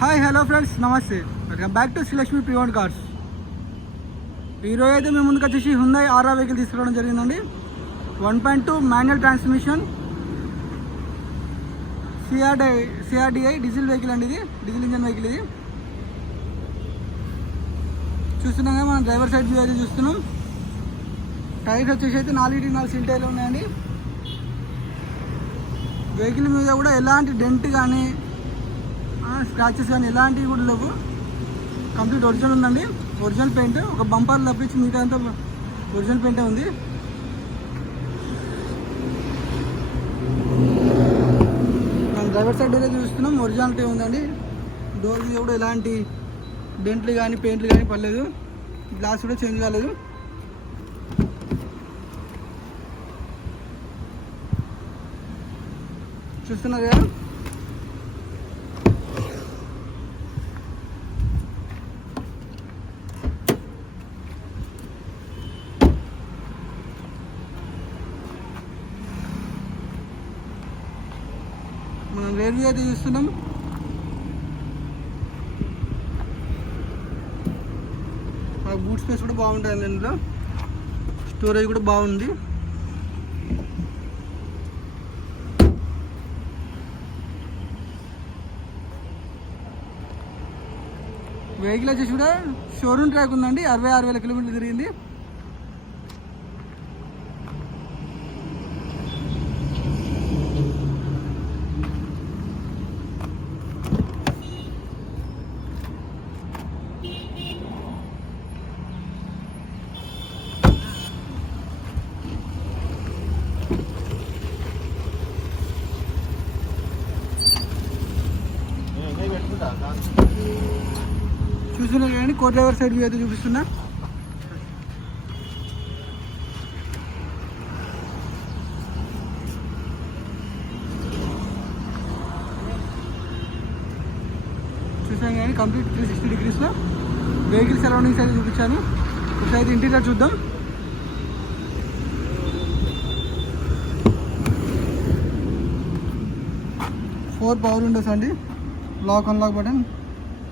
Hi hello friends, నమస్తే. Welcome back to Srilakshmi pre-owned cars. ఈరోజు అయితే మేము ముందుకు వచ్చేసి హ్యుందాయ్ ఆరా వెహికల్ తీసుకురావడం జరిగిందండి. 1.2 manual transmission CRDI diesel vehicle అండి. ఇది డీజిల్ ఇంజన్ వెహికల్. ఇది చూస్తున్నాం కదా, మనం డ్రైవర్ సైడ్ వ్యూ అయితే చూస్తున్నాం. టైర్స్ వచ్చేసి అయితే 4 సీల్ టైర్లు ఉన్నాయండి. వెహికల్ మీద కూడా ఎలాంటి డెంట్ కానీ స్క్రాచెస్ కానీ ఎలాంటివి కూడా లేవు. కంప్లీట్ ఒరిజినల్ ఉందండి. ఒరిజినల్ పెయింట్, ఒక బంపర్ తప్పించి మిగతా అంతా ఒరిజినల్ పెయింటే ఉంది. మనం డ్రైవర్ సైడ్ అయితే చూస్తున్నాం, ఒరిజినాలిటీ ఉందండి. డోర్ మీద కూడా ఎలాంటి డెంట్లు కానీ పెయింట్లు కానీ పడలేదు. గ్లాస్ కూడా చేంజ్ కాలేదు. చూస్తున్నారు కదా, మనం రేర్ వ్యూ అయితే చూస్తున్నాం. బూట్ స్పేస్ కూడా బాగుంటుంది. ఇందులో స్టోరేజ్ కూడా బాగుంది. వెహికల్ వచ్చేసి కూడా షోరూమ్ ట్రాక్ ఉందండి. 66,000 కిలోమీటర్లు తిరిగింది. చూస్తున్నారు కానీ కో డ్రైవర్ సైడ్ వ్యూ అయితే చూపిస్తున్నా. చూసాం కానీ కంప్లీట్ 360 డిగ్రీస్లో వెహికల్ సరౌండింగ్స్ అయితే చూపించాను. ఇప్పుడు అయితే ఇంటీరియర్ చూద్దాం. ఫోర్ పవర్ విండోస్ అండి. లాక్ అన్లాక్ బటన్,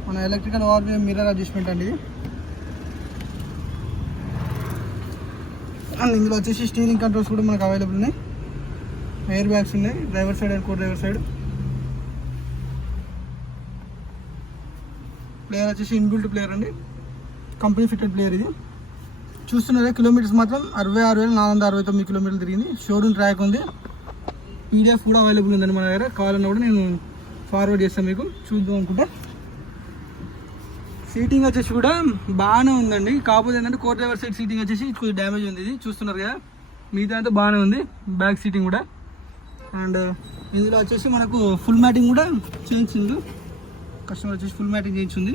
మన ఎలక్ట్రికల్ ఆర్బిఎం మిర్రర్ అడ్జస్ట్మెంట్ అండి. అండ్ ఇందులో వచ్చేసి స్టీరింగ్ కంట్రోల్స్ కూడా మనకు అవైలబుల్ ఉన్నాయి. ఎయిర్ బ్యాగ్స్ ఉన్నాయి driver side and co driver side. Player వచ్చేసి ఇన్బిల్ట్ ప్లేయర్ అండి, కంపెనీ ఫిట్టెడ్ ప్లేయర్. ఇది చూస్తున్నారా, కిలోమీటర్స్ మాత్రం 66,469 కిలోమీటర్లు తిరిగింది. షోరూమ్ ట్రాక్ ఉంది. పీడిఎఫ్ కూడా అవైలబుల్ ఉందండి మన దగ్గర. కావాలన్నా కూడా నేను ఫార్వర్డ్ చేస్తాను మీకు, చూద్దాం అనుకుంటా. సీటింగ్ వచ్చేసి కూడా బాగానే ఉందండి. కాకపోతే ఏంటంటే కో డ్రైవర్ సైడ్ సీటింగ్ వచ్చేసి కొంచెం డ్యామేజ్ ఉంది. ఇది చూస్తున్నారు కదా, మిగతా అంతా బాగానే ఉంది. బ్యాక్ సీటింగ్ కూడా. అండ్ ఇందులో వచ్చేసి మనకు ఫుల్ మ్యాటింగ్ కూడా చేయించింది. కస్టమర్ వచ్చేసి ఫుల్ మ్యాటింగ్ చేయించింది.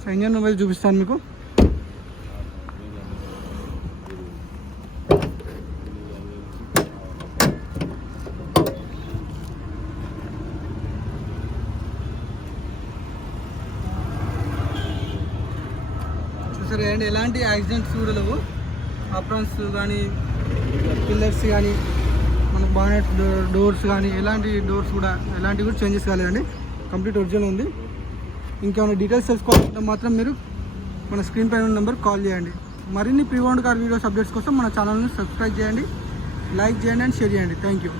సో ఇంజన్ మొబైల్ చూపిస్తాను మీకు. సరే అండి, ఎలాంటి యాక్సిడెంట్స్ కూడా లేవు. అప్రాన్స్ కానీ పిల్లర్స్ కానీ మనకు బానెట్ డోర్స్ కానీ ఎలాంటి డోర్స్ కూడా ఎలాంటివి కూడా చేంజెస్ కాలేదండి. కంప్లీట్ ఒరిజినల్ ఉంది. ఇంకేమైనా డీటెయిల్స్ తెలుసుకోవాలంటే మాత్రం మీరు మన స్క్రీన్ పైన ఉన్న నెంబర్ కాల్ చేయండి. మరిన్ని ప్రీ-ఓన్డ్ కార్ వీడియోస్ అప్డేట్స్ కోసం మన ఛానల్ని సబ్స్క్రైబ్ చేయండి, లైక్ చేయండి అండ్ షేర్ చేయండి. Thank you.